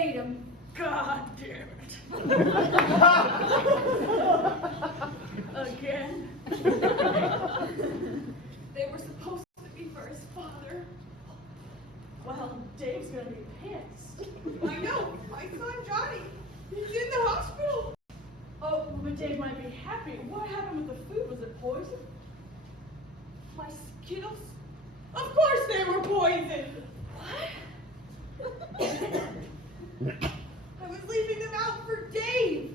hate him. God damn it. Again. They were supposed to be for his father. Well, Dave's gonna be pissed. I know. My son Johnny. He's in the hospital. Oh, but Dave might be happy. What happened with the food? Was it poison? My Skittles? Of course they were poisoned. What? I was leaving them out for Dave.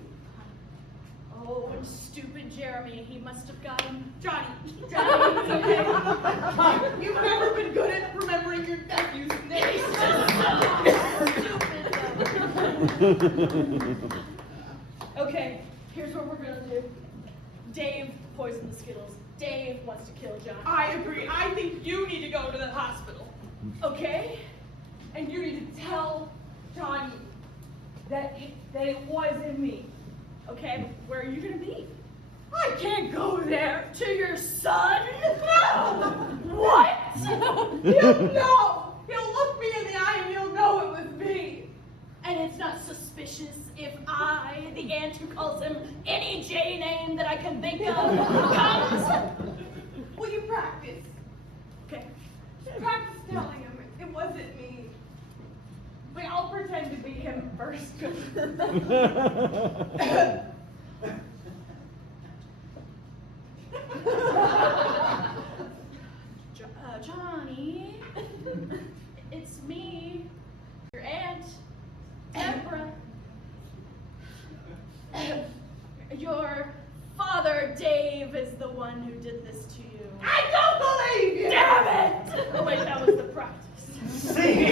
Oh, and stupid Jeremy. He must have gotten Johnny. Johnny. It's okay. You've never been good at remembering your nephew's name. Okay, here's what we're gonna do. Dave poisoned the Skittles. Dave wants to kill Johnny. I agree. I think you need to go to the hospital. Okay? And you need to tell Johnny That it wasn't me. Okay? Where are you gonna be? I can't go there. To your son? No! What? He'll know. He'll look me in the eye and he'll know it was me. And it's not suspicious if I, the aunt who calls him any J name that I can think of, comes? Will you practice? Okay. Just practice telling him it wasn't me. But I'll pretend to be him first. Johnny, it's me, your aunt, Deborah. Your father, Dave, is the one who did this to you. I don't believe you! Damn it! Oh wait, that was the practice. See?